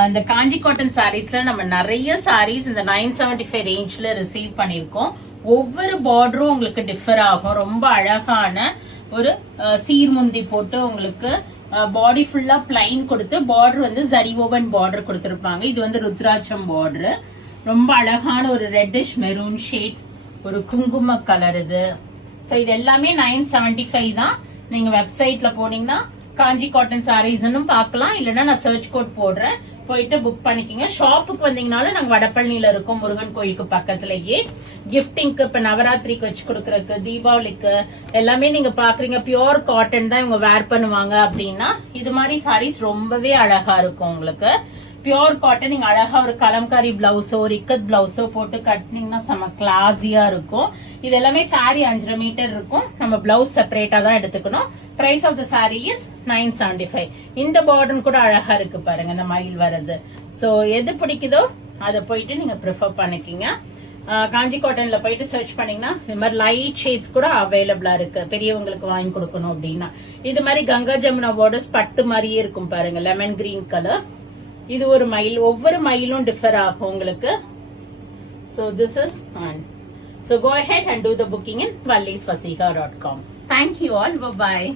இந்த காஞ்சி காட்டன் சாரீஸ்ல நம்ம நிறைய சாரீஸ் இந்த 975 ரேஞ்ச்ல ரிசீவ் பண்ணிருக்கோம். ஒவ்வொரு பார்டரும் உங்களுக்கு டிஃபர் ஆகும். ரொம்ப அழகான ஒரு சீர்முந்தி போட்டு உங்களுக்கு பாடி ஃபுல்லா பிளைன் கொடுத்து பார்டர் வந்து ஜரி ஓவன் பார்டர் கொடுத்திருப்பாங்க. இது வந்து ருத்ராட்சம் பார்டர். ரொம்ப அழகான ஒரு ரெட்டிஷ் மெரூன் ஷேட், ஒரு குங்கும கலர் இது. சோ இது எல்லாமே 975 தான். நீங்க வெப்சைட்ல போனீங்கன்னா காஞ்சி காட்டன் சாரீஸ்ன்னு பாக்கலாம். இல்லன்னா நான் சர்ச் கோட் போடுறேன், போயிட்டு புக் பண்ணிக்கங்க. ஷாப்புக்கு வந்தீங்கனாலும் நாங்க வடபழனியில இருக்கோம், முருகன் கோயிலுக்கு பக்கத்துலயே. கிஃப்டிங்க்கு இப்ப நவராத்திரிக்கு வச்சு கொடுக்கறதுக்கு, தீபாவளிக்கு எல்லாமே நீங்க பாக்குறீங்க. பியோர் காட்டன் தான் இவங்க வேர் பண்ணுவாங்க அப்படின்னா இது மாதிரி சாரீஸ் ரொம்பவே அழகா இருக்கும் உங்களுக்கு. பியோர் காட்டன் நீங்க அழகா ஒரு கலம்காரி பிளவுஸோ ஒரு இக்கத் பிளவுஸோ போட்டு கட்டினீங்கன்னா செம கிளாஸியா இருக்கும். இது எல்லாமே சாரி 5.5 மீட்டர் இருக்கும். நம்ம பிளவுஸ் செப்பரேட்டா தான் எடுத்துக்கணும். Price of the sari is 975. இந்த பார்டர் கூட அழகா இருக்கு பாருங்க, இந்த மயில் வருது. சோ எது பிடிக்குதோ அதை போயிட்டு நீங்க ப்ரிஃபர் பண்ணிக்கீங்க. காஞ்சி காட்டன்ல போயிட்டு சர்ச் பண்ணீங்கன்னா இது மாதிரி லைட் ஷேட்ஸ் கூட அவைலபிளா இருக்கு, பெரியவங்களுக்கு வாங்கி கொடுக்கணும் அப்படின்னா. இது மாதிரி கங்கா ஜமுனா பார்டர்ஸ் பட்டு மாதிரியே இருக்கும் பாருங்க, லெமன் கிரீன் கலர். இது ஒரு மயில், ஒவ்வொரு மயிலும் டிஃபர் ஆகும் உங்களுக்கு. So this is one. So go ahead and do the booking in vallisvasiha.com. Thank you all. Bye bye.